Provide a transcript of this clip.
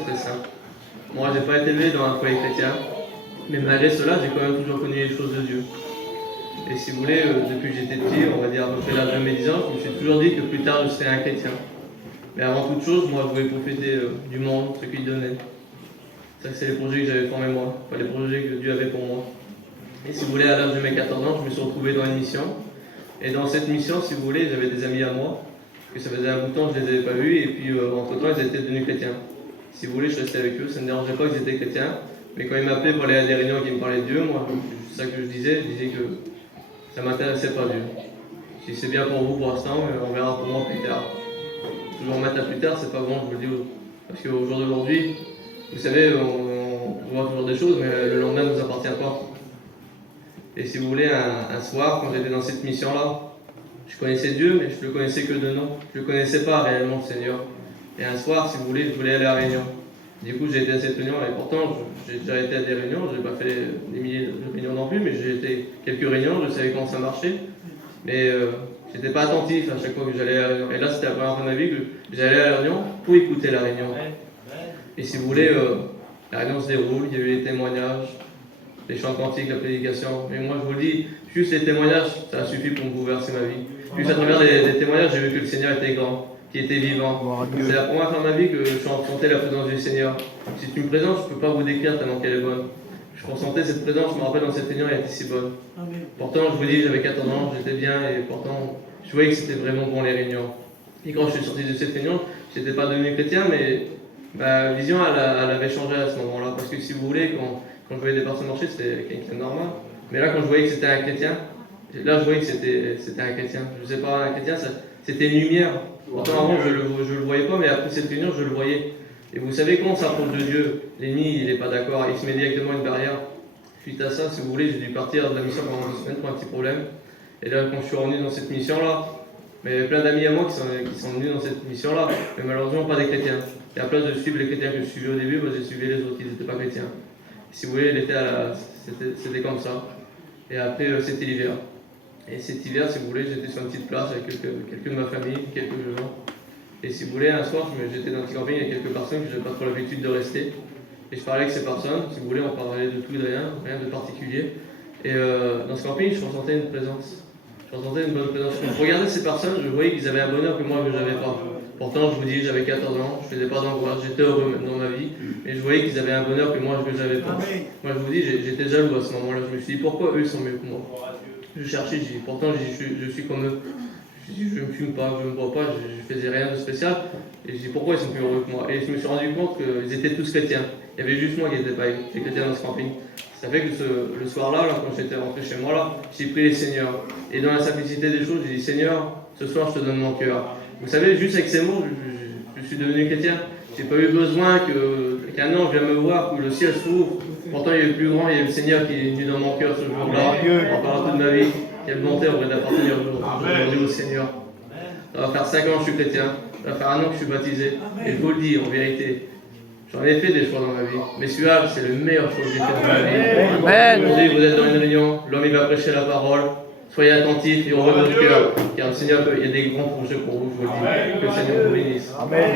sont très simples. Moi, j'ai pas été élevé dans un foyer chrétien, mais malgré cela, j'ai quand même toujours connu les choses de Dieu. Et si vous voulez, depuis que j'étais petit, on va dire à peu près l'âge de mes 10 ans, je me suis toujours dit que plus tard, je serais un chrétien. Mais avant toute chose, moi, je voulais profiter du monde, ce qu'il donnait. Ça, c'est les projets que j'avais formés moi, pas les projets que Dieu avait pour moi. Et si vous voulez, à l'âge de mes 14 ans, je me suis retrouvé dans une mission. Et dans cette mission, si vous voulez, j'avais des amis à moi, que ça faisait un bout de temps que je ne les avais pas vus, et puis entre-temps, ils étaient devenus chrétiens. Si vous voulez, je restais avec eux, ça ne me dérangeait pas qu'ils étaient chrétiens, mais quand ils m'appelaient pour aller à des réunions qui me parlaient de Dieu, moi, c'est ça que je disais que ça ne m'intéressait pas Dieu. Si c'est bien pour vous pour l'instant, on verra pour moi plus tard. Toujours mettre à plus tard, c'est pas bon, je vous le dis, parce qu'au jour d'aujourd'hui, vous savez, on voit toujours des choses, mais le lendemain ne nous appartient pas. Et si vous voulez, un soir, quand j'étais dans cette mission-là, je connaissais Dieu, mais je ne le connaissais que de nom. Je ne connaissais pas réellement le Seigneur. Et un soir, si vous voulez, je voulais aller à la réunion. Du coup, j'ai été à cette réunion-là. Et pourtant, j'ai déjà été à des réunions. Je n'ai pas fait des milliers de réunions non plus, mais j'ai été à quelques réunions. Je savais comment ça marchait. Mais je n'étais pas attentif à chaque fois que j'allais à la réunion. Et là, c'était la première fois de ma vie que j'allais à la réunion pour écouter la réunion. Et si vous voulez, la réunion se déroule. Il y a eu les témoignages, les chants cantiques, la prédication. Mais moi, je vous le dis, juste les témoignages, ça a suffi pour me bouleverser ma vie. Juste à travers des témoignages, j'ai vu que le Seigneur était grand, qu'il était vivant. C'est la première fois de ma vie que je ressentais la présence du Seigneur. C'est une présence, je ne peux pas vous décrire tellement qu'elle est bonne. Je ressentais cette présence, je me rappelle dans cette réunion, elle était si bonne. Pourtant, je vous dis, j'avais 14 ans, j'étais bien, et pourtant, je voyais que c'était vraiment bon les réunions. Et quand je suis sorti de cette réunion, je n'étais pas devenu chrétien, mais ma vision, elle avait changé à ce moment-là. Parce que si vous voulez, quand je voyais des personnes marcher, c'était quelqu'un de normal. Mais là, quand je voyais que c'était un chrétien, là, je voyais que c'était un chrétien. Je ne sais pas, un chrétien, c'était une lumière. Pourtant, avant, je le voyais pas, mais après cette réunion, je le voyais. Et vous savez comment on s'approche de Dieu? L'ennemi, il n'est pas d'accord, il se met directement une barrière. Suite à ça, si vous voulez, j'ai dû partir de la mission pendant 2 semaines pour un petit problème. Et là, quand je suis revenu dans cette mission-là, mais il y avait plein d'amis à moi qui sont venus dans cette mission-là, mais malheureusement pas des chrétiens. Et à place de suivre les chrétiens que je suivais au début, moi, j'ai suivi les autres qui n'étaient pas chrétiens. Et si vous voulez, c'était comme ça. Et après, c'était l'hiver. Et cet hiver, si vous voulez, j'étais sur une petite place avec quelques de ma famille, quelques gens. Et si vous voulez, un soir, j'étais dans un petit camping avec quelques personnes que je n'avais pas trop l'habitude de rester. Et je parlais avec ces personnes, si vous voulez, on parlait de tout et de rien, rien de particulier. Et dans ce camping, je ressentais une présence. Je ressentais une bonne présence. Quand je regardais ces personnes, je voyais qu'ils avaient un bonheur que moi, que je n'avais pas. Pourtant, je vous dis, j'avais 14 ans, je ne faisais pas d'angoisse, j'étais heureux même dans ma vie. Mais je voyais qu'ils avaient un bonheur que moi, que je n'avais pas. Moi, je vous dis, j'étais jaloux à ce moment-là. Je me suis dit, pourquoi eux sont mieux que moi? Je cherchais, pourtant, je suis comme eux. Je ne me fume pas, je ne me bois pas, je ne faisais rien de spécial. Et je dis, pourquoi ils sont plus heureux que moi? Et je me suis rendu compte qu'ils étaient tous chrétiens. Il y avait juste moi qui n'étais pas chrétien dans ce camping. Ça fait que le soir-là, quand j'étais rentré chez moi, là, j'ai prié le Seigneur. Et dans la simplicité des choses, j'ai dit, Seigneur, ce soir, je te donne mon cœur. Vous savez, juste avec ces mots, je suis devenu chrétien. Je n'ai pas eu besoin qu'un ange vienne me voir, que le ciel s'ouvre. Pourtant, il y a eu le plus grand, il y a eu le Seigneur qui est venu dans mon cœur ce jour-là, en parlant toute ma vie. Quelle bonté aurait d'appartenir aujourd'hui au Seigneur. Ça va faire 5 ans que je suis chrétien, ça va faire 1 an que je suis baptisé. Et je vous le dis, en vérité, j'en ai fait des choix dans ma vie. Mais celui-là, c'est le meilleur choix que j'ai fait dans ma vie. Amen. Aujourd'hui, vous êtes dans une réunion, l'homme il va prêcher la parole. Soyez attentifs et ouvrez votre cœur. Car le Seigneur, il y a des grands projets pour vous, je vous le dis. Que le Seigneur vous bénisse. Amen.